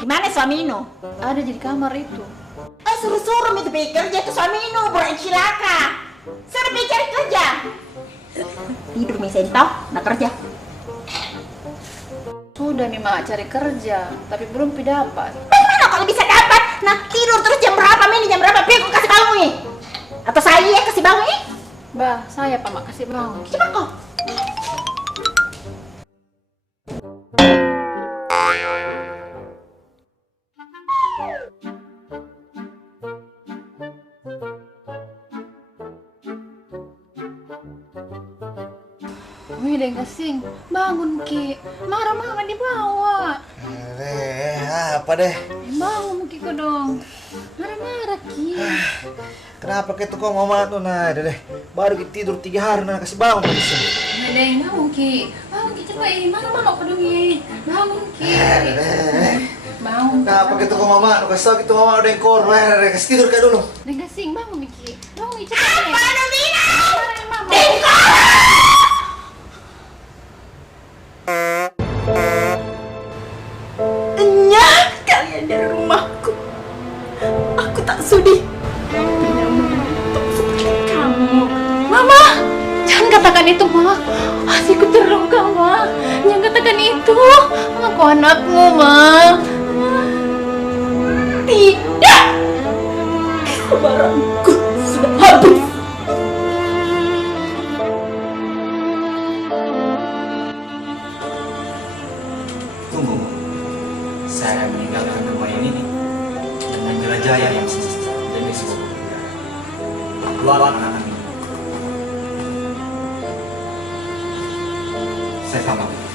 Gimana suami Inu? Ada di kamar itu. Suruh-suruh itu pergi kerja tuh suami Inu, bukan cilaka. Suruh pergi cari kerja. Tidur misentau, nak kerja. Sudah nih mak cari kerja, tapi belum dapat. Bagaimana kalau bisa dapat? Nah tidur terus jam berapa? Ini jam berapa? Pergi aku kasih bangun nih. Atau saya yang kasih bangun nih? Bah, saya pak mak kasih bangun. Coba kok. Wih, deh kasing. Bangun Ki. Marah mama di bawah. Apa deh? Bangun Ki kok dong. Marah-marah Ki. Kenapa kayak kok mama tuh nah deh baru kita tidur 3 hari nah kasih bangun di sini. Deh bangun Ki. Bangun Ki cepat ini. Mana mama kok dong ini. Bangun Ki. Bangun. Kenapa kayak kok mama tuh kasih tahu gitu mama udah yang kor, kasih tidur kayak dulu. Deh kasing bangun Ki. Bangun Ki cepat. Apa Nurina? Marahin mama. Enyah kalian dari rumahku. Aku tak sudi menyambut seperti kamu. Mama, jangan katakan itu, Ma. Hatiku terluka, Ma. Jangan katakan itu. Aku anakmu, Ma. Tidak. Kesabaranku sudah habis. Tunggu, saya meninggalkan rumah ini dengan jelajah yang semesta demi sebuah keluar anak ini. Saya pamit.